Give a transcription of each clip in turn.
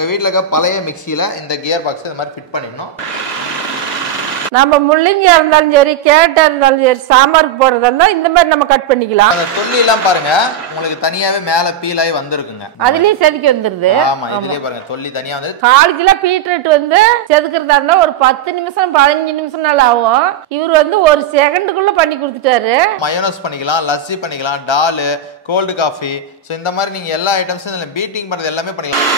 உங்க வீட்ல இருக்க பழைய மிக்ஸில இந்த கியர் பாக்ஸ் இந்த மாதிரி ஃபிட் பண்ணிடணும். நம்ம முள்ளங்கியா இருந்தாலும் சரி, கேரட்டா இருந்தாலும் சரி, சாம்பாருக்கு போடுறதா இருந்தா இந்த மாதிரி நம்ம கட் பண்ணிக்கலாம். அந்த தொல்லி எல்லாம் பாருங்க உங்களுக்கு தனியாவே மேல பீல் ஆகி வந்திருக்குங்க. அதுலயும் செதுக்கி வந்துருது. ஆமா, இதுலயே பாருங்க தொல்லி தனியா வந்து 1/4 கிலோ பீட்ரூட் வந்து செதுக்கிறதா இருந்தா ஒரு 10 நிமிஷம் 15 நிமிஷம் நாள் ஆகும். இவர் வந்து ஒரு செகண்டுக்குள்ள பண்ணி கொடுத்துட்டாரு. மயோனஸ் பண்ணிக்கலாம், லஸ்ஸி பண்ணிக்கலாம், டால், கோல்டு காஃபி, ஸோ இந்த மாதிரி நீங்க எல்லா ஐட்டம்ஸும் பீட்டிங் பண்றது எல்லாமே பண்ணிக்கலாம்.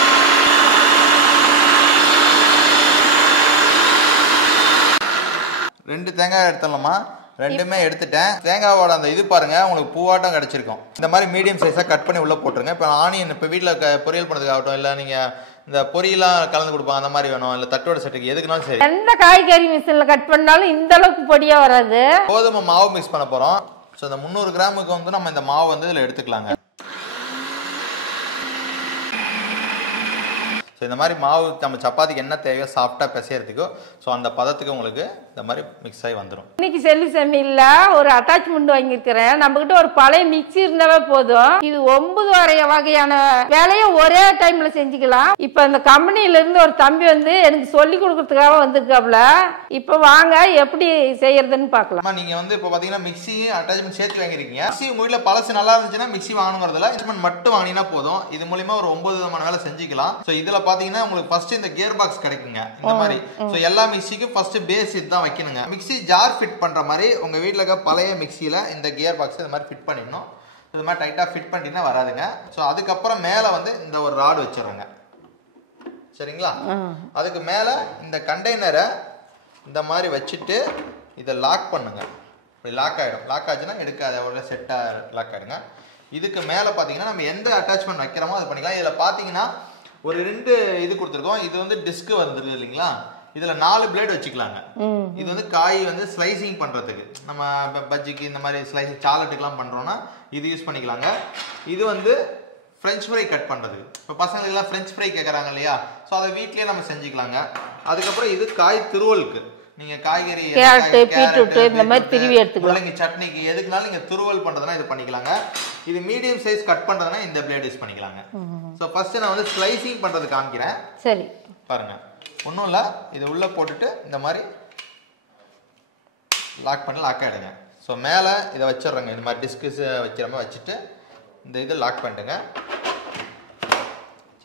2 தேங்காய் எடுத்துடலாமா? 2மே எடுத்துட்டேன். தேங்காவோட அந்த இது பாருங்க உங்களுக்கு பூவாட்டம் கிடைச்சிருக்கும். இந்த மாதிரி மீடியம் சைஸா கட் பண்ணி உள்ள போட்டுருங்க. இப்போ ஆனியன் இப்போ வீட்டில் பொரியல் பண்ணுறதுக்காகட்டும், இல்லை நீங்க இந்த பொரியெல்லாம் கலந்து கொடுப்பாங்க அந்த மாதிரி வேணும், இல்லை தட்டோட செட்டுக்கு எதுக்குனாலும் சரி. எந்த காய்கறி மிஷின்ல கட் பண்ணாலும் இந்த அளவுக்கு பொடியா வராது. கோதுமை மாவு மிக்ஸ் பண்ண போறோம். ஸோ இந்த 300 கிராமுக்கு வந்து நம்ம இந்த மாவு வந்து இதில் எடுத்துக்கலாங்க. ஸோ இந்த மாதிரி மாவு நம்ம சப்பாத்திக்கு என்ன தேவையோ சாஃப்டாக பிசையறதுக்கோ ஸோ அந்த பதத்துக்கு உங்களுக்கு இந்த மாதிரி மிக்ஸ் ஆகி வந்துடும். இன்னைக்கு செல்லி செம்மியில் ஒரு அட்டாச்மெண்ட் வாங்கியிருக்கிறேன். நம்மகிட்ட ஒரு பழைய மிக்சி இருந்தாவே போதும். இது 9 வகையான வேலையை ஒரே டைம்ல செஞ்சுக்கலாம். இப்போ அந்த கம்பெனில இருந்து ஒரு தம்பி வந்து எனக்கு சொல்லி கொடுக்கறதுக்காக வந்திருக்காப்ல. இப்போ வாங்க எப்படி செய்யறதுன்னு பார்க்கலாம். நீங்க வந்து இப்போ பாத்தீங்கன்னா மிக்சி அட்டாச்மெண்ட் சேர்த்து வாங்கிருக்கீங்க. மிக்சி உங்க வீட்டில் பழசு நல்லா இருந்துச்சுன்னா மிக்சி வாங்கணுங்கிறதுல அட்டாச்மெண்ட் மட்டும் வாங்கினா போதும். இது மூலியமா ஒரு 9 விதமான வேலை செஞ்சுக்கலாம். ஸோ இதுல பாத்தீங்கன்னா உங்களுக்கு ஃபர்ஸ்ட் இந்த கியர் பாக்ஸ் கிடைக்குங்க இந்த மாதிரி. ஸோ எல்லா மிக்சிக்கும் ஃபர்ஸ்ட் பேஸ் இதுதான் வைக்கணுங்க. மிக்சி ஜார் ஃபிட் பண்ற மாதிரி உங்க வீட்டில் இருக்க பழைய மிக்சியில இந்த கியர் பாக்ஸ் இந்த மாதிரி ஃபிட் பண்ணிடணும். இது மாதிரி டைட்டா ஃபிட் பண்ணிட்டீங்கன்னா வராதுங்க. ஸோ அதுக்கப்புறம் மேல வந்து இந்த ஒரு ராடு வச்சிடறாங்க. சரிங்களா? அதுக்கு மேல இந்த கண்டெய்னரை இந்த மாதிரி வச்சுட்டு இதை லாக் பண்ணுங்க. இப்படி லாக் ஆகிடும். லாக் ஆச்சுன்னா எடுக்காது, அவ்வளோ செட்டாக லாக் ஆகிடுங்க. இதுக்கு மேலே பார்த்தீங்கன்னா நம்ம எந்த அட்டாச்மெண்ட் வைக்கிறோமோ அது பண்ணிக்கலாம். இதில் பார்த்தீங்கன்னா ஒரு 2 இது கொடுத்துருக்கோம். இது வந்து டிஸ்க் வந்துருக்கு இல்லைங்களா? இதில் 4 பிளேட் வச்சுக்கலாங்க. இது வந்து காய் வந்து ஸ்லைசிங் பண்ணுறதுக்கு, நம்ம பஜ்ஜிக்கு இந்த மாதிரி ஸ்லைசிங் சாலட்டுக்கெலாம் பண்ணுறோன்னா இது யூஸ் பண்ணிக்கலாங்க. இது வந்து ஃப்ரெஞ்ச் ஃப்ரை கட் பண்ணுறதுக்கு, இப்போ பசங்களுக்கெல்லாம் ஃப்ரெஞ்ச் ஃப்ரை கேட்குறாங்க இல்லையா? ஸோ அதை வீட்லேயே நம்ம செஞ்சுக்கலாங்க. அதுக்கப்புறம் இது காய் திருவலுக்கு, நீங்க காய்கறி இந்த மாதிரி திருவி எடுத்துக்கலாம். நீங்க சட்னிக்கு எதுக்குனாலும் நீங்க துருவல் பண்றதுனா இது பண்ணிக்கலாங்க. இது மீடியம் சைஸ் கட் பண்றதுனா இந்த பிளேட் யூஸ் பண்ணிக்கலாங்க. சோ ஃபர்ஸ்ட் நான் வந்து ஸ்லைசிங் பண்றது காமிக்கிறேன். சரி பாருங்க. ஒண்ணும் இல்ல, இது உள்ள போட்டுட்டு இந்த மாதிரி லாக் பண்ணி லாக் ஆயிடுங்க. ஸோ மேல இதை வச்சிடுறேங்க. இந்த மாதிரி டிஸ்கஸ் வைக்கிற மாதிரி வச்சுட்டு இந்த இதை லாக் பண்ணிட்டுங்க.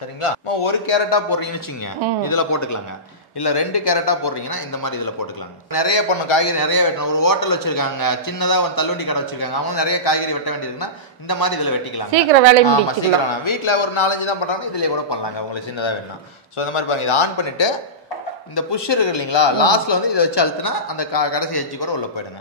சரிங்களா? 1 கேரட்டா போடுறீங்கன்னு வச்சுங்க, இதுல போட்டுக்கலாங்க. இல்ல 2 கேரட்டா போடுறீங்கன்னா இந்த மாதிரி இதுல போட்டுக்கலாங்க. நிறைய பண்ணும் காய்கறி நிறைய வெட்டணும். ஒரு ஹோட்டல் வச்சிருக்காங்க, சின்னதா ஒரு தள்ளுவண்டி கடை வச்சிருக்காங்க, அவங்க நிறைய காய்கறி வெட்ட வேண்டியிருக்குன்னா இந்த மாதிரி இதுல வெட்டிக்கலாம். சீக்கிரம் வேலையை முடிச்சுக்கலாம். வீட்டுல ஒரு 4-5 தான் பண்றாங்க, இதுலயே கூட பண்ணலாங்க உங்களுக்கு சின்னதா வேணும். ஸோ இந்த மாதிரி பாருங்க. இதை ஆன் பண்ணிட்டு இந்த புஷ் இருக்கு இல்லைங்களா, லாஸ்ட்ல வந்து இதை வச்சு அழுத்தினா அந்த கடைசி எட்ஜ் கூட உள்ள போயிடுங்க.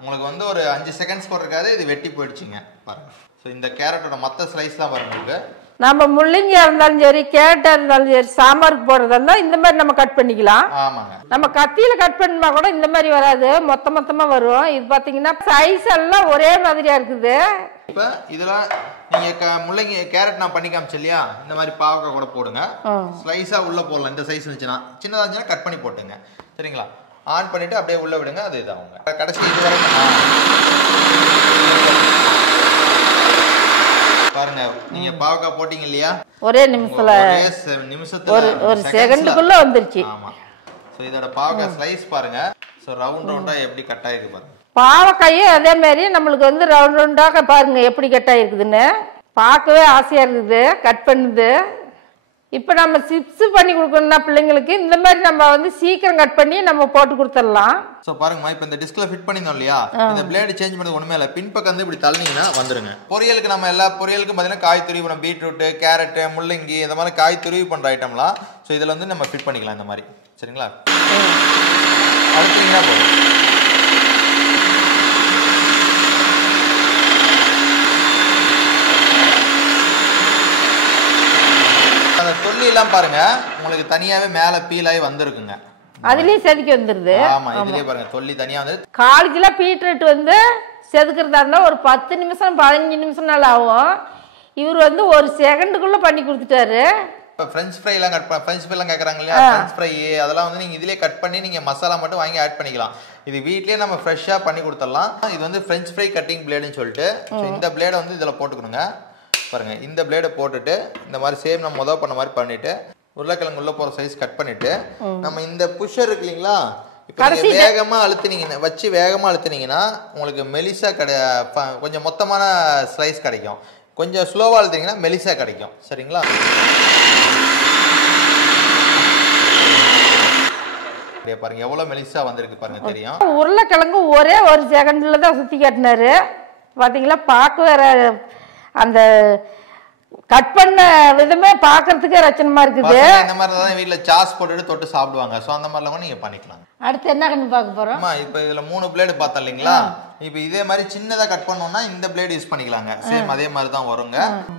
உங்களுக்கு வந்து ஒரு 5 செகண்ட்ஸ் கூட இருக்காது, இது வெட்டி போயிடுச்சுங்க பாருங்க. ஸோ இந்த கேரட்டோட மற்ற ஸ்லைஸ் தான் பாருங்க. உங்களுக்கு நம்ம முள்ளங்கியா இருந்தாலும் சரி, கேரட்டா இருந்தாலும் சரி, சாம்பாருக்கு போடுறதா இருந்தா இந்த மாதிரி நம்ம கட் பண்ணிக்கலாம். ஆமாங்க. நம்ம கத்தியில கட் பண்ணா கூட இந்த மாதிரி வராது, மொத்தமா வரும். இது பாத்தீங்கன்னா சைஸ் எல்லாம் ஒரே மாதிரியா இருக்குது. இப்ப இதெல்லாம் நீங்க முள்ளங்கி கேரட் நான் பண்ணி காமிச்சு இல்லையா, இந்த மாதிரி பாவக்காய் கூட போடுங்க. ஸ்லைஸா உள்ள போடலாம். இந்த சைஸ் இருந்துச்சுன்னா, சின்னதா இருந்துச்சுன்னா கட் பண்ணி போட்டுங்க. சரிங்களா? ஆன் பண்ணிட்டு அப்படியே உள்ள விடுங்க. அது இதாகுங்க. கடைசி இது வரைக்கும் பாருங்க. நீங்க பாவக்காய் போட்டீங்க இல்லையா, ஒரே நிமிஷத்துல ஒரு செகண்டுக்குள்ள வந்துருச்சு. ஆமா. சோ இதோட பாவக்காய் ஸ்லைஸ் பாருங்க. சோ ரவுண்ட் ரவுண்டா எப்படி கட் ஆயிருக்கு பாருங்க. பாவக்காயே அதே மாதிரி நம்மளுக்கு வந்து ரவுண்ட் ரவுண்டாக பாருங்க எப்படி கட் ஆயிருக்குதுன்னு. பார்க்கவே ஆசையா இருக்குது கட் பண்ணுது. இப்போ நம்ம சிப்ஸ் பண்ணி கொடுக்கணும்னா பிள்ளைங்களுக்கு இந்த மாதிரி நம்ம வந்து சீக்கிரம் கட் பண்ணி நம்ம போட்டு கொடுத்துடலாம். ஸோ பாருங்கம்மா, இப்போ இந்த டிஸ்க்ல ஃபிட் பண்ணியிருந்தோம் இல்லையா, இந்த பிளேடு சேஞ்ச் பண்ணது ஒன்றுமே இல்லை. பின்பக்கம் வந்து இப்படி தள்ளினீங்கன்னா வந்துருங்க. பொரியலுக்கு நம்ம எல்லா பொரியலுக்கும் பார்த்தீங்கன்னா காய் துருவி பண்ண பீட்ரூட்டு, கேரட்டு, முள்ளங்கி இந்த மாதிரி காய் துருவி பண்ணுற ஐட்டம்லாம் ஸோ இதில் வந்து நம்ம ஃபிட் பண்ணிக்கலாம் இந்த மாதிரி. சரிங்களா? அழுத்திங்கன்னா போதும். அந்த தொல்லியெல்லாம் பாருங்க உங்களுக்கு தனியாவே மேல பீல் ஆகி வந்திருக்குங்க. அதுலயும் செதுக்கி வந்துருது. ஆமா, இதுலயே பாருங்க தொல்லி தனியா வந்து 1/4 கிலோ பீட்ரூட் வந்து செதுக்கிறதா இருந்தா ஒரு 10 நிமிஷம் 15 நிமிஷம் நாள் ஆகும். இவர் வந்து ஒரு செகண்டுக்குள்ள பண்ணி கொடுத்துட்டாரு. இப்போ ஃப்ரெஞ்ச் ஃப்ரைலாம் கேட்குறாங்க இல்லையா, ஃப்ரெஞ்ச் ஃப்ரை அதெல்லாம் வந்து நீங்கள் இதிலே கட் பண்ணி நீங்கள் மசாலா மட்டும் வாங்கி ஆட் பண்ணிக்கலாம். இது வீட்லயே நம்ம ஃப்ரெஷ்ஷா பண்ணி கொடுத்துடலாம். இது வந்து ஃப்ரெஞ்ச் ஃப்ரை கட்டிங் பிளேடுன்னு சொல்லிட்டு இந்த பிளேடை வந்து இதுல போட்டுக்கணுங்க. பாருங்க இந்த பிளேடை போட்டுட்டு இந்த மாதிரி சேம் நம்ம முதல் பண்ண மாதிரி பண்ணிட்டு உருளைக்கிழங்கு உள்ள போற சைஸ் கட் பண்ணிட்டு நம்ம இந்த புஷர் இருக்கு இல்லைங்களா, இப்போ நீங்க வேகமா அழுத்துனீங்கன்னா வச்சு வேகமா அழுத்துனீங்கன்னா உங்களுக்கு மெலிசா கொஞ்சம் மொத்தமான ஸ்லைஸ் கிடைக்கும். கொஞ்சம் ஸ்லோவா அழுத்தீங்கன்னா மெலிசா கிடைக்கும். சரிங்களா? பாருங்க எவ்வளவு மெலிசா வந்திருக்கு பாருங்க, தெரியும். உருளைக்கிழங்கு ஒரே ஒரு செகண்ட்ல தான் சுத்தி காட்டினாரு. பாத்தீங்களா, பார்க்க அந்த கட் பண்ண விதமே பாக்குறதுக்கே ரச்சனமா இருக்குது. இந்த மாதிரி தான் வீட்ல சாஸ் போட்டுட்டு தொட்டு சாப்பிடுவாங்க. சோ அந்த மாதிரிலாம் கூட நீங்க பண்ணிக்கலாம். அடுத்து என்ன கண்ணு பார்க்க போறோம்? இப்போ இதுல 3 பிளேடு பார்த்தோம் இல்லைங்களா, இப்போ இதே மாதிரி சின்னதா கட் பண்ணோம்னா இந்த பிளேடு யூஸ் பண்ணிக்கலாங்க. சேம் அதே மாதிரி தான் வருங்க.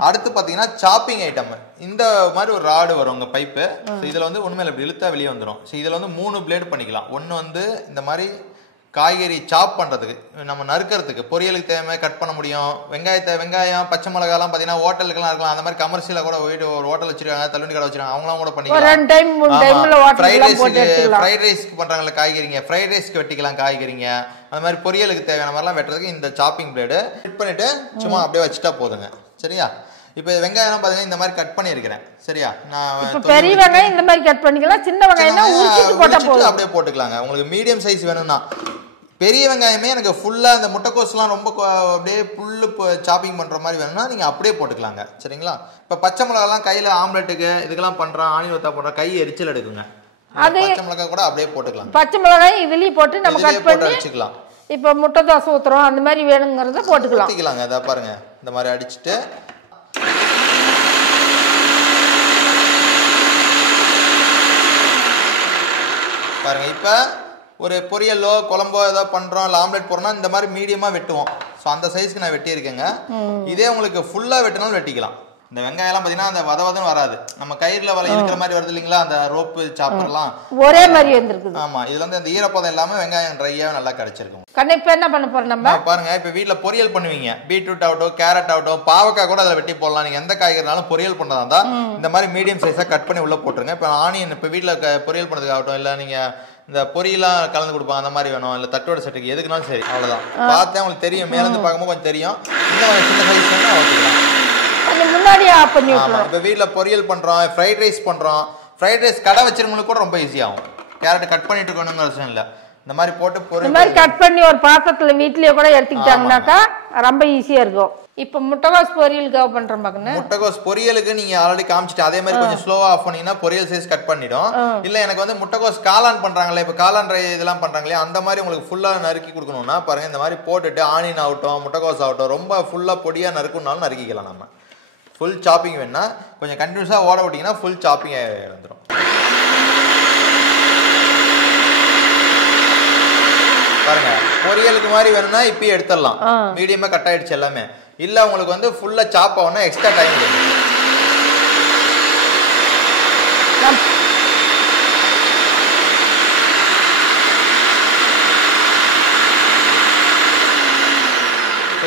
அடுத்து பாத்தீங்கன்னா சாப்பிங் ஐட்டம் இந்த மாதிரி ஒரு ராடு வருங்க, பைப்பு. இதுல வந்து உண்மையில இப்படி இழுத்தா வெளியே வந்துடும். இதுல வந்து 3 பிளேடு பண்ணிக்கலாம். ஒன்னு வந்து இந்த மாதிரி காய்கறி சாப் பண்றதுக்கு, நம்ம நறுக்கிறதுக்கு, பொரியலுக்கு தேவை கட் பண்ண முடியும். வெங்காயம் பச்சை மிளகாலாம் பாத்தீங்கன்னா ஹோட்டலுக்குலாம் இருக்கலாம். அந்த மாதிரி கமர்ஷியலா கூட ஒரு ஹோட்டல் வச்சிருக்காங்க, தள்ளுவண்டி கடை வச்சிருக்காங்க, அவங்களாம் கூட பண்ணிக்கலாம். ஃப்ரைட் ரைஸ்க்கு பண்றாங்கல்ல காய்கறிங்க, ஃப்ரைட் ரைஸ்க்கு வெட்டிக்கலாம் காய்கறிங்க. அந்த மாதிரி பொரியலுக்கு தேவையான மாதிரிலாம் வெட்டுறதுக்கு இந்த சாப்பிங் பிளேடு ஃபிட் பண்ணிட்டு சும்மா அப்படியே வச்சுட்டா போதுங்க. சரியா? இப்போ வெங்காயம் பாத்தீங்கன்னா இந்த மாதிரி கட் பண்ணி இருக்கிறேன். சரியா? நான் பெரிய வெங்காயம் இந்த மாதிரி கட் பண்ணிக்கலாம், சின்ன வெங்காயம் அப்படியே போட்டுக்கலாங்க. உங்களுக்கு மீடியம் சைஸ் வேணும்னா. பெரிய வெங்காயமே எனக்கு ஃபுல்லா இந்த முட்டைக்கோஸ்லாம் ரொம்ப அப்படியே புல்லு சாப்பிங் பண்ற மாதிரி வேணும்னா நீங்க அப்படியே போட்டுக்கலாங்க. சரிங்களா? இப்ப பச்சை மிளகாலாம் கையில ஆம்லெட்டுக்கு இதுக்கெல்லாம் பண்றோம், ஆணி வத்தா போடுற கை எரிச்சல் எடுக்குங்க. பச்சை மிளகாய் கூட அப்படியே போட்டுக்கலாம். பச்சை மிளகாய் இதுலயே போட்டு நம்ம கட் பண்ணி வச்சுக்கலாம். இப்ப முட்டை தோசை ஊத்துறோம், அந்த மாதிரி வேணுங்கிறத போட்டுக்கலாம். இதை பாருங்க இந்த மாதிரி அடிச்சுட்டு பாருங்க. இப்ப ஒரு பொரியலோ குழம்போ ஏதோ பண்றோம், இல்லை ஆம்லெட் போடுறோம்னா இந்த மாதிரி மீடியமா வெட்டுவோம். ஸோ அந்த சைஸ்க்கு நான் வெட்டி இருக்கேங்க. இதே உங்களுக்கு ஃபுல்லா வெட்டினாலும் வெட்டிக்கலாம். இந்த வெங்காயம் எல்லாம் பாத்தீங்கன்னா அந்த வதவதன்னு வராது, நம்ம கயிறுல இருக்கிற மாதிரி வருது இல்லைங்களா, அந்த ரோப்பு சாப்பர்லாம் ஒரே மாதிரி வந்திருக்கு. ஆமா, இதுல வந்து அந்த ஈரப்பதம் இல்லாம வெங்காயம் ட்ரையா நல்லா கிடைச்சிருக்கும். இப்ப என்ன பண்ண போறோம் நம்ம பாருங்க. இப்ப வீட்டுல பொரியல் பண்ணுவீங்க, பீட்ரூட் ஆகட்டும், கேரட் ஆகட்டும், பாவக்காய் கூட அதில் வெட்டி போடலாம். நீங்க எந்த காய்கறினாலும் பொரியல் பண்ணதா இருந்தா இந்த மாதிரி மீடியம் சைஸா கட் பண்ணி உள்ள போட்டுருங்க. இப்ப ஆனியன் இப்ப வீட்டுல பொரியல் பண்ணதுக்கு ஆகட்டும், இல்ல நீங்க இந்த பொரியலாம் கலந்து கொடுப்பாங்க அந்த மாதிரி வேணும், இல்ல தட்டோட செட்டுக்கு எதுக்குனாலும் சரி. அவ்வளவுதான். பார்த்தா உங்களுக்கு தெரியும், மேல இருந்து பார்க்கும்போது கொஞ்சம் தெரியும். இன்னும் சின்ன சைஸ் வேணா ஓகேலாம். முன்னாடியே ஆஃப் பண்ணி விட்டுறோம். இப்ப வீட்ல பொரியல் பண்றோம், ஃப்ரைட் ரைஸ் பண்றோம். ஃப்ரைட் ரைஸ் கடை வச்சிருக்கவங்களுக்கு கூட ரொம்ப ஈஸி ஆகும். கேரட் கட் பண்ணிட்டு இருக்கணும்னு அவசியம் இல்ல. இந்த மாதிரி போட்டு இந்த மாதிரி கட் பண்ணி ஒரு பாத்திரத்துல வீட்லயே கூட எடுத்துக்கிட்டாங்கன்னாக்கா ரொம்ப ஈஸியா இருக்கும். இப்ப முட்டைகோஸ் பொரியலுக்கு பண்றோம் பாக்கணும். முட்டைகோஸ் பொரியலுக்கு நீங்க ஆல்ரெடி காமிச்சிட்டு அதே மாதிரி கொஞ்சம் ஸ்லோவா ஆஃப் பண்ணீங்கன்னா பொரியல் சைஸ் கட் பண்ணிடும். இல்ல எனக்கு வந்து முட்டைகோஸ் காளான் பண்றாங்களே, இப்ப காளான் இதெல்லாம் பண்றாங்களே, அந்த மாதிரி உங்களுக்கு ஃபுல்லா நறுக்கி கொடுக்கணும்னா பாருங்க இந்த மாதிரி போட்டுட்டு ஆனியன் ஆகட்டும், முட்டைகோஸ் ஆகட்டும், ரொம்ப ஃபுல்லா பொடியா நறுக்கணும்னாலும் நறுக்கிக்கலாம். நம்ம ஃபுல் சாப்பிங் வேணா கொஞ்சம் கண்டினியூஸா ஓட விட்டீங்கன்னா ஃபுல் சாப்பிங் வந்துடும். பாருங்க, பொரியலுக்கு மாதிரி வேணும்னா இப்பயே எடுத்துடலாம், மீடியமா கட் ஆயிடுச்சு எல்லாமே. இல்ல உங்களுக்கு வந்து ஃபுல்லா சாப் ஆகணும், எக்ஸ்ட்ரா டைம் வேணும்.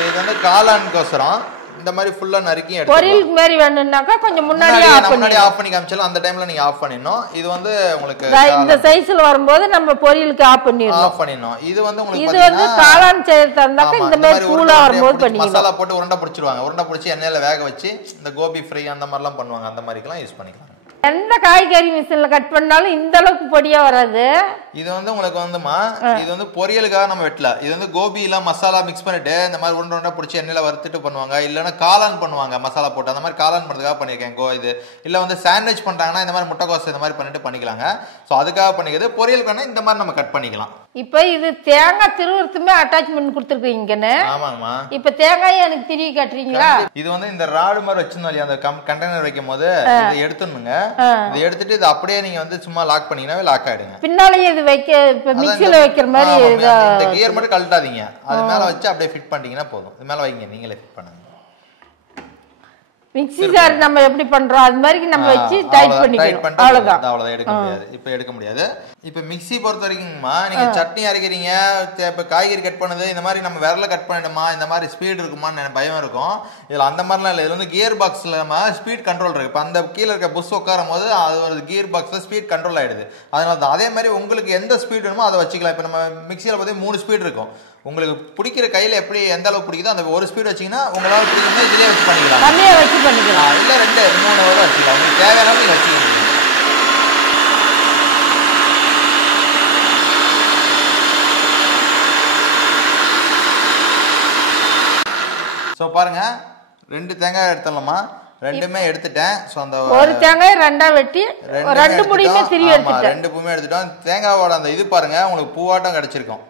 இது வந்து காளானுக்கோசரம் இந்த மாதிரி ஃபுல்லா நறுக்கி எடுத்து பொரியலுக்கு மாதிரி வேணும்னாக்கா கொஞ்சம் முன்னாடியே ஆஃப் பண்ணி காமிச்சாலும் அந்த டைம்ல நீங்க ஆஃப் பண்ணிடணும். இது வந்து உங்களுக்கு இந்த சைஸ்ல வரும்போது நம்ம பொரியலுக்கு ஆஃப் பண்ணிடணும். இது வந்து உங்களுக்கு இது வந்து காளான் செய்யறதா இருந்தாக்கா இந்த மாதிரி கூலா வரும்போது பண்ணிக்கலாம். மசாலா போட்டு உருண்டை பிடிச்சிருவாங்க, உருண்டை பிடிச்சி எண்ணெயில வேக வச்சு இந்த கோபி ஃப்ரை அந்த மாதிரிலாம் பண்ணுவாங்க. அந்த மாதிரிலாம் யூஸ் பண்ணிக்கலாம். எந்த காய்கறி மிஷின்ல கட் பண்ணாலும் இந்த அளவுக்கு பொடியா வராது. இது வந்து உங்களுக்கு வந்துமா, இது வந்து பொரியலுக்காக நம்ம வெட்டல. இது வந்து கோபி எல்லாம் மசாலா மிக்ஸ் பண்ணிட்டு இந்த மாதிரி உருண்டை உருண்டை பிடிச்சி எண்ணெயில வறுத்துட்டு பண்ணுவாங்க. இல்லைன்னா காளான் பண்ணுவாங்க மசாலா போட்டு. அந்த மாதிரி காளான் பண்ணுறதுக்காக பண்ணியிருக்கேன். இது இல்லை வந்து சாண்ட்விச் பண்றாங்கன்னா இந்த மாதிரி முட்டைக்கோஸ் இந்த மாதிரி பண்ணிட்டு பண்ணிக்கலாங்க. ஸோ அதுக்காக பண்ணிக்கிறது. பொரியல் பண்ணா இந்த மாதிரி நம்ம கட் பண்ணிக்கலாம். இப்ப இது தேங்காய் திருவுறதுமே அட்டாச்மெண்ட் கொடுத்துருக்கீங்கன்னு. ஆமாங்கம்மா. இப்ப தேங்காய் எனக்கு திருவி காட்டுறீங்களா? இது வந்து இந்த ராடு மாதிரி வச்சிருந்தோம் இல்லையா, அந்த கண்டெய்னர் வைக்கும் போது இதை எடுத்துணுங்க. இதை எடுத்துட்டு இது அப்படியே நீங்க வந்து சும்மா லாக் பண்ணீங்கன்னா லாக் ஆயிடுங்க. பின்னாலேயே இது வைக்க இப்ப மிக்ஸில வைக்கிற மாதிரி இந்த கியர் மட்டும் கழட்டாதீங்க, அது மேல வச்சு அப்படியே ஃபிட் பண்ணிட்டீங்கன்னா போதும். இது மேல வைங்க, நீங்களே ஃபிட் பண்ணுங்க. மிக்ஸி ஜார் நம்ம எப்படி பண்றோம் அது மாதிரி நம்ம வச்சு டைட் பண்ணிக்கணும். அவ்வளவுதான். எடுக்க முடியாது, இப்போ எடுக்க முடியாது. இப்போ மிக்ஸி பொறுத்த வரைக்குங்கம்மா நீங்க சட்னி அரைக்கிறீங்க, இப்போ காய்கறி கட் பண்ணது இந்த மாதிரி நம்ம விரல கட் பண்ணிடுமா இந்த மாதிரி ஸ்பீட் இருக்குமான்னு எனக்கு பயம் இருக்கும். இதில் அந்த மாதிரிலாம் இல்லை. இதில் வந்து கியர் பாக்ஸில் நம்ம ஸ்பீட் கண்ட்ரோல் இருக்குது. இப்போ அந்த கீழே இருக்க புஷ் உட்காரும் போது அது ஒரு கியர் பாக்ஸில் ஸ்பீட் கண்ட்ரோல் ஆகிடுது. அதனால தான் அதே மாதிரி உங்களுக்கு எந்த ஸ்பீட் வேணுமோ அதை வச்சுக்கலாம். இப்போ நம்ம மிக்ஸியில் பார்த்தீங்கன்னா 3 ஸ்பீட் இருக்கும். உங்களுக்கு பிடிக்கிற கையில் எப்படி எந்த அளவுக்கு பிடிக்குதோ அந்த ஒரு ஸ்பீட் வச்சிங்கன்னா உங்களால் பிடிக்கணும் இதிலே வச்சு பண்ணிக்கலாம். கம்மியாக வச்சு பண்ணிக்கலாம். இல்லை 2 3 வரை வச்சுக்கலாம். உங்களுக்கு தேவையான நீங்கள் வச்சுக்கணும். ஸோ பாருங்க 2 தேங்காய் எடுத்துடலாமா? 2மே எடுத்துட்டேன். ஸோ அந்த ஒரு தேங்காய் 2ஆ வெட்டி 2 முடியுமே திருவி எடுத்துட்டேன். 2 பூமே எடுத்துட்டோம். தேங்காயோட அந்த இது பாருங்க உங்களுக்கு பூவாட்டம் கிடைச்சிருக்கும்.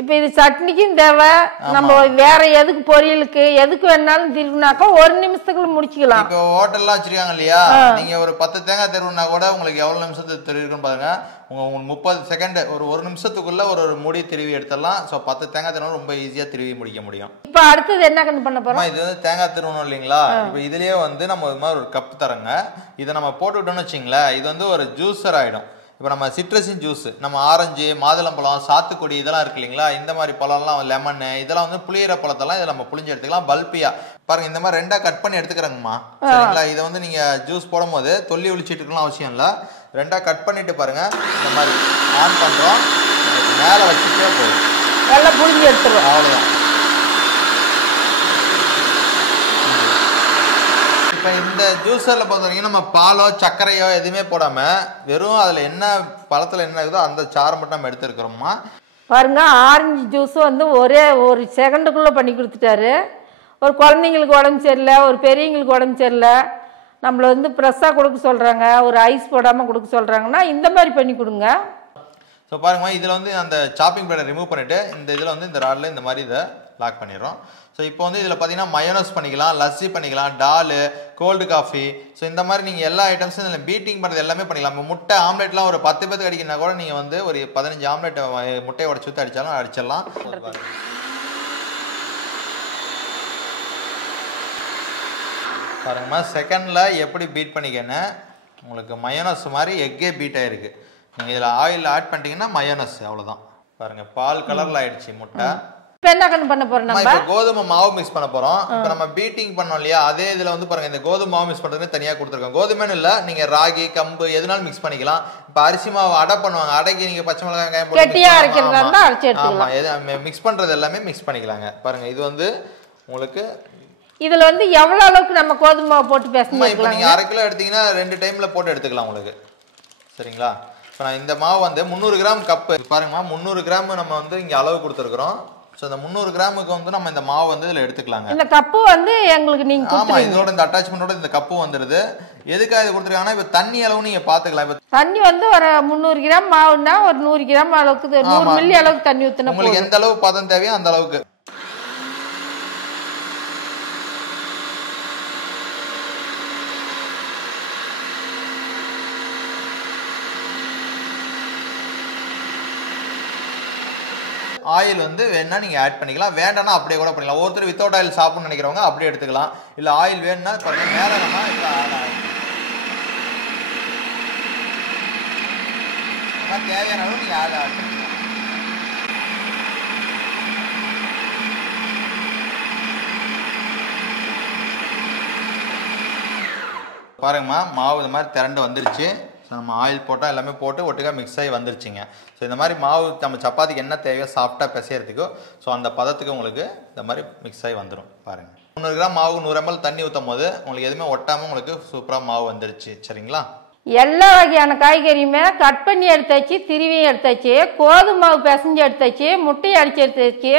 இப்போ இது சட்னிக்கும் தேவை, நம்ம வேற எதுக்கு பொரியலுக்கு எதுக்கு வேணாலும் திருவினாக்கா 1 நிமிஷத்துக்குள்ள முடிச்சுக்கலாம். இப்போ ஹோட்டல்லாம் வச்சிருக்காங்க இல்லையா, நீங்க ஒரு 10 தேங்காய் திருவினா கூட உங்களுக்கு எவ்வளவு நிமிஷத்துக்கு திருவிருக்குன்னு பாருங்க. உங்களுக்கு 30 செகண்ட் ஒரு நிமிஷத்துக்குள்ள ஒரு முடி திருவி எடுத்துடலாம். ஸோ 10 தேங்காய் திருவினா ரொம்ப ஈஸியா திருவி முடிக்க முடியும். இப்போ அடுத்தது என்ன பண்ண போறோம்? இது வந்து தேங்காய் திருவணும் இல்லைங்களா? இப்போ இதுலயே வந்து நம்ம இது மாதிரி ஒரு கப் தரங்க. இதை நம்ம போட்டுவிட்டோம்னு வச்சுங்களேன், இது வந்து ஒரு ஜூஸர் ஆயிடும். இப்போ நம்ம சிட்ரஸின் ஜூஸ், நம்ம ஆரஞ்சு, மாதுளம்பழம், சாத்துக்குடி இதெல்லாம் இருக்கு இல்லைங்களா, இந்த மாதிரி பழம்லாம் லெமன் இதெல்லாம் வந்து புளியிற பழத்தெல்லாம் இதை நம்ம புளிஞ்சு எடுத்துக்கலாம். பல்பியா பாருங்க இந்த மாதிரி 2ஆ கட் பண்ணி எடுத்துக்கிறேங்கம்மா. சரிங்களா? இதை வந்து நீங்க ஜூஸ் போடும் போது தொல்லி ஒழிச்சிட்டு இருக்கலாம் அவசியம் இல்லை. 2ஆ கட் பண்ணிட்டு பாருங்க இந்த மாதிரி ஆன் பண்றோம், மேலே வச்சுட்டே போதும், நல்லா புளிஞ்சு எடுத்துருவோம். அவ்வளோதான். இப்போ இந்த ஜூஸரில் பொறுத்த வரைக்கும் நம்ம பாலோ சர்க்கரையோ எதுவுமே போடாமல் வெறும் அதில் என்ன பழத்தில் என்ன இருக்குதோ அந்த சாரை மட்டும் நம்ம எடுத்துருக்கிறோம்மா. பாருங்க ஆரஞ்சு ஜூஸ் வந்து ஒரே ஒரு செகண்டுக்குள்ளே பண்ணி கொடுத்துட்டாரு. ஒரு குழந்தைங்களுக்கு உடம்பு சரியில்லை, ஒரு பெரியவங்களுக்கு உடம்பு சரியில்லை, நம்மளை வந்து ஃப்ரெஷ்ஷாக கொடுக்க சொல்கிறாங்க, ஒரு ஐஸ் போடாமல் கொடுக்க சொல்கிறாங்கன்னா இந்த மாதிரி பண்ணி கொடுங்க. ஸோ பாருங்கம்மா இதில் வந்து அந்த சாப்பிங் பிளேடை ரிமூவ் பண்ணிவிட்டு இந்த இதில் வந்து இந்த ராடில் இந்த மாதிரி இதை லாக் பண்ணிடுறோம். ஸோ இப்போ வந்து இதில் பார்த்தீங்கன்னா மயோனஸ் பண்ணிக்கலாம், லஸ்ஸி பண்ணிக்கலாம், டாலு, கோல்டு காஃபி, ஸோ இந்த மாதிரி நீங்கள் எல்லா ஐட்டம்ஸும் இதில் பீட்டிங் பண்ணுறது எல்லாமே பண்ணிக்கலாம். இப்போ முட்டை ஆம்லெட்லாம் ஒரு 10 பேருக்கு அடிக்கணும்னா கூட நீங்கள் வந்து ஒரு 15 ஆம்லெட் முட்டையை உடச்சி ஊற்றி அடிச்சிடலாம். பாருங்கம்மா செகண்டில் எப்படி பீட் பண்ணிக்கன்னு உங்களுக்கு மயோனஸ் மாதிரி எக்கே பீட் ஆகிருக்கு. நீங்கள் இதில் ஆயில் ஆட் பண்ணிட்டீங்கன்னா மயோனஸ் அவ்வளோதான். பாருங்கள் பால் கலரில் ஆயிடுச்சு முட்டை. இப்போ என்ன பண்ண போறோம்? நம்ம இப்போ கோதுமை மாவு மிக்ஸ் பண்ண போறோம். இப்போ நம்ம பீட்டிங் பண்ணோம் இல்லையா, அதே இதுல வந்து பாருங்க இந்த கோதுமை மாவு மிக்ஸ் பண்றதுன்னு தனியா கொடுத்துருக்கோம். கோதுமைன்னு இல்ல, நீங்க ராகி கம்பு எதுனாலும் மிக்ஸ் பண்ணிக்கலாம். இப்போ அரிசி மாவு அடை பண்ணுவாங்க, அடைக்கு நீங்க பச்சை மிளகாய் காயம் போட்டு கெட்டியா அரைக்கிறதா இருந்தா அரைச்சு எடுத்துக்கலாம். ஆமா மிக்ஸ் பண்றது எல்லாமே மிக்ஸ் பண்ணிக்கலாங்க. பாருங்க இது வந்து உங்களுக்கு இதுல வந்து எவ்வளவு அளவுக்கு நம்ம கோதுமை மாவு போட்டு பேசணும்? இப்போ நீங்க 1/2 கிலோ எடுத்தீங்கன்னா 2 டைம்ல போட்டு எடுத்துக்கலாம் உங்களுக்கு. சரிங்களா? இப்போ நான் இந்த மாவு வந்து 300 கிராம் கப்பு பாருங்கம்மா, 300 கிராம் நம்ம வந்து இங்க அளவு கொடுத்துருக்குறோம். ஸோ இந்த 300 கிராமுக்கு வந்து நம்ம இந்த மாவு வந்து இதில் எடுத்துக்கலாங்க. இந்த கப்பு வந்து எங்களுக்கு நீங்க ஆமாம் இதோட இந்த அட்டாச்மெண்டோட இந்த கப்பு வந்துடுது. எதுக்காக இது கொடுத்துருக்காங்கன்னா இப்போ தண்ணி அளவு நீங்கள் பார்த்துக்கலாம். இப்போ தண்ணி வந்து ஒரு 300 கிராம் மாவுன்னா ஒரு 100 கிராம் அளவுக்கு 100 மில்லி அளவுக்கு தண்ணி ஊற்றினா உங்களுக்கு எந்த அளவு பதம் தேவையோ அந்த அளவுக்கு. ஆயில் வந்து வேணா நீங்க ஆட் பண்ணிக்கலாம், வேண்டாம்னா அப்படியே கூட பண்ணிக்கலாம். ஒருத்தர் வித்தவுட் ஆயில் சாப்பிடணும்னு நினைக்கிறவங்க அப்படியே எடுத்துக்கலாம். இல்ல ஆயில் வேணும்னா பாருங்க மேல நம்ம தேவையான அளவு நீங்க ஆட் பண்ணிக்கலாம். பாருங்கம்மா மாவு இந்த மாதிரி திரண்டு வந்துருச்சு. ஸோ நம்ம ஆயில் போட்டால் எல்லாமே போட்டு ஒட்டுக்காக மிக்ஸ் ஆகி வந்துருச்சுங்க. ஸோ இந்த மாதிரி மாவு நம்ம சப்பாத்திக்கு என்ன தேவையோ சாஃப்டாக பிசையறதுக்கோ ஸோ அந்த பதத்துக்கு உங்களுக்கு இந்த மாதிரி மிக்ஸ் ஆகி வந்துடும். பாருங்கள் 300 கிராம் மாவு 100 ml தண்ணி ஊற்றும் போது உங்களுக்கு எதுவுமே ஒட்டாமல் உங்களுக்கு சூப்பராக மாவு வந்துருச்சு. சரிங்களா? எல்லா வகையான காய்கறியுமே கட் பண்ணி எடுத்தாச்சு, திருவியும் எடுத்தாச்சு, கோதுமை மாவு பிசைஞ்சு எடுத்தாச்சு, முட்டையை அடிச்சு எடுத்தாச்சு.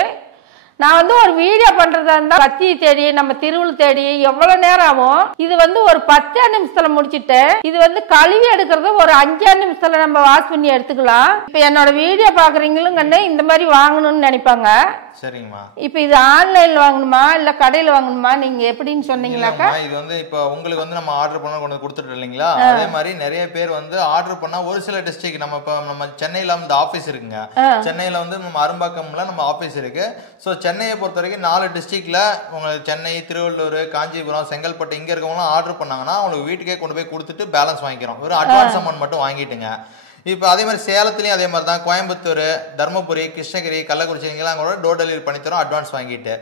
நான் வந்து ஒரு வீடியோ பண்றதா இருந்தா கத்தி தேடி நம்ம திருவுள் தேடி எவ்வளவு நேரம் ஆகும். இது வந்து ஒரு 10 நிமிஷத்துல முடிச்சுட்டேன். இது வந்து கழுவி எடுக்கிறது ஒரு 5 நிமிஷத்துல நம்ம வாஷ் பண்ணி எடுத்துக்கலாம். இப்ப என்னோட வீடியோ பாக்குறீங்களும் இந்த மாதிரி வாங்கணும்னு நினைப்பாங்க. சரிங்கம்மா. இப்ப இது ஆன்லைன்ல வாங்கணுமா இல்ல கடையில வாங்கணுமா நீங்க எப்படின்னு சொன்னீங்களாக்கா? இது வந்து இப்ப உங்களுக்கு வந்து நம்ம ஆர்டர் பண்ண கொண்டு கொடுத்துட்டு இல்லைங்களா, அதே மாதிரி நிறைய பேர் வந்து ஆர்டர் பண்ணா ஒரு சில டிஸ்ட்ரிக்ட் நம்ம சென்னையில வந்து ஆபீஸ் இருக்குங்க. சென்னையில வந்து நம்ம அரும்பாக்கம்ல நம்ம ஆபீஸ் இருக்கு. ஸோ சென்னையை பொறுத்த வரைக்கும் 4 டிஸ்ட்ரிக்ட்ல உங்களுக்கு சென்னை, திருவள்ளூர், காஞ்சிபுரம், செங்கல்பட்டு இங்க இருக்கவங்களாம் ஆர்டர் பண்ணாங்கன்னா உங்களுக்கு வீட்டுக்கே கொண்டு போய் கொடுத்துட்டு பேலன்ஸ் வாங்கிக்கிறோம். ஒரு அட்வான்ஸ் அமௌண்ட் மட்டும் வாங்கிட்டுங்க. இப்போ அதே மாதிரி சேலத்துலேயும் அதே மாதிரி தான், கோயம்புத்தூர், தருமபுரி, கிருஷ்ணகிரி, கள்ளக்குறிச்சி இங்கெல்லாம் கூட டோர் டெலிவரி பண்ணித்தரோம் அட்வான்ஸ் வாங்கிட்டு.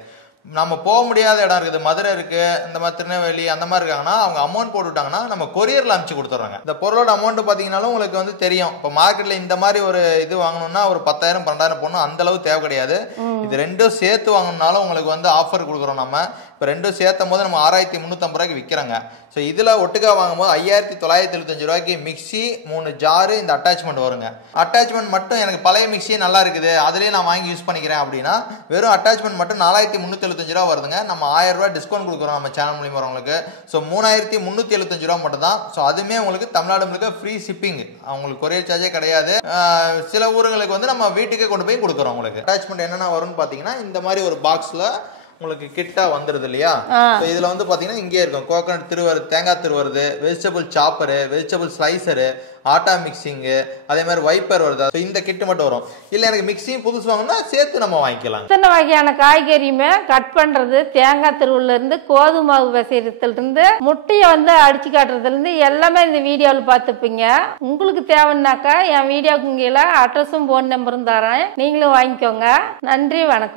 நம்ம போக முடியாத இடம் இருக்குது, மதுரை இருக்கு, இந்த மாதிரி திருநெல்வேலி அந்த மாதிரி இருக்காங்கன்னா அவங்க அமௌண்ட் போட்டுவிட்டாங்கன்னா நம்ம கொரியரில் அனுப்பிச்சு கொடுத்துட்றாங்க. இந்த பொருளோட அமௌண்ட் பார்த்தீங்கன்னாலும் உங்களுக்கு வந்து தெரியும். இப்போ மார்க்கெட்டில் இந்த மாதிரி ஒரு இது வாங்கணும்னா ஒரு 10,000 12,000 போடணும், அந்த அளவு தேவை கிடையாது. இது ரெண்டும் சேர்த்து வாங்கணும்னாலும் உங்களுக்கு வந்து ஆஃபர் கொடுக்குறோம் நம்ம. இப்போ ரெண்டும் சேர்த்தும் போது நம்ம 6,350 ரூபாய்க்கு விற்கிறாங்க. ஸோ இதில் ஒட்டுக்கா வாங்கும்போது 5,975 ரூபாய்க்கு மிக்சி 3 ஜாரு இந்த அட்டாச்மெண்ட் வருங்க. அட்டாச்மெண்ட் மட்டும் எனக்கு பழைய மிக்சி நல்லா இருக்குது அதுலேயே நான் வாங்கி யூஸ் பண்ணிக்கிறேன் அப்படின்னா வெறும் அட்டாச்மெண்ட் மட்டும் 4,375 ரூபா வருதுங்க. நம்ம 1000 ரூபா டிஸ்கவுண்ட் கொடுக்குறோம் நம்ம சேனல் மூலியமாக வரவங்களுக்கு. ஸோ 3,375 ரூபா மட்டும் தான். ஸோ அதுவுமே உங்களுக்கு தமிழ்நாடு முழுக்க ஃப்ரீ ஷிப்பிங், அவங்களுக்கு கொரியர் சார்ஜே கிடையாது. சில ஊர்களுக்கு வந்து நம்ம வீட்டுக்கே கொண்டு போய் கொடுக்குறோம். உங்களுக்கு அட்டாச்மெண்ட் என்னென்ன வரும்னு பார்த்தீங்கன்னா இந்த மாதிரி ஒரு பாக்ஸில் உங்களுக்கு கிட்டா வந்துருது இல்லையா. இதுல வந்து பாத்தீங்கன்னா இங்கே இருக்கும் கோகனட் திருவரு, தேங்காய் திருவருது, வெஜிடபிள் சாப்பரு, வெஜிடபிள் ஸ்லைசரு, ஆட்டா மிக்சிங்கு, அதே மாதிரி வைப்பர் வருது. இந்த கிட்டு மட்டும் வரும். இல்ல எனக்கு மிக்சியும் புதுசு வாங்கணும்னா சேர்த்து நம்ம வாங்கிக்கலாம். இத்தனை வகையான காய்கறியுமே கட் பண்றது, தேங்காய் திருவுல இருந்து கோதுமை மாவு பிசைறதுல இருந்து முட்டையை வந்து அடிச்சு காட்டுறதுல இருந்து எல்லாமே இந்த வீடியோவில் பார்த்துப்பீங்க. உங்களுக்கு தேவைன்னாக்கா என் வீடியோக்கு கீழே அட்ரஸும் போன் நம்பரும் தரேன், நீங்களும் வாங்கிக்கோங்க. நன்றி, வணக்கம்.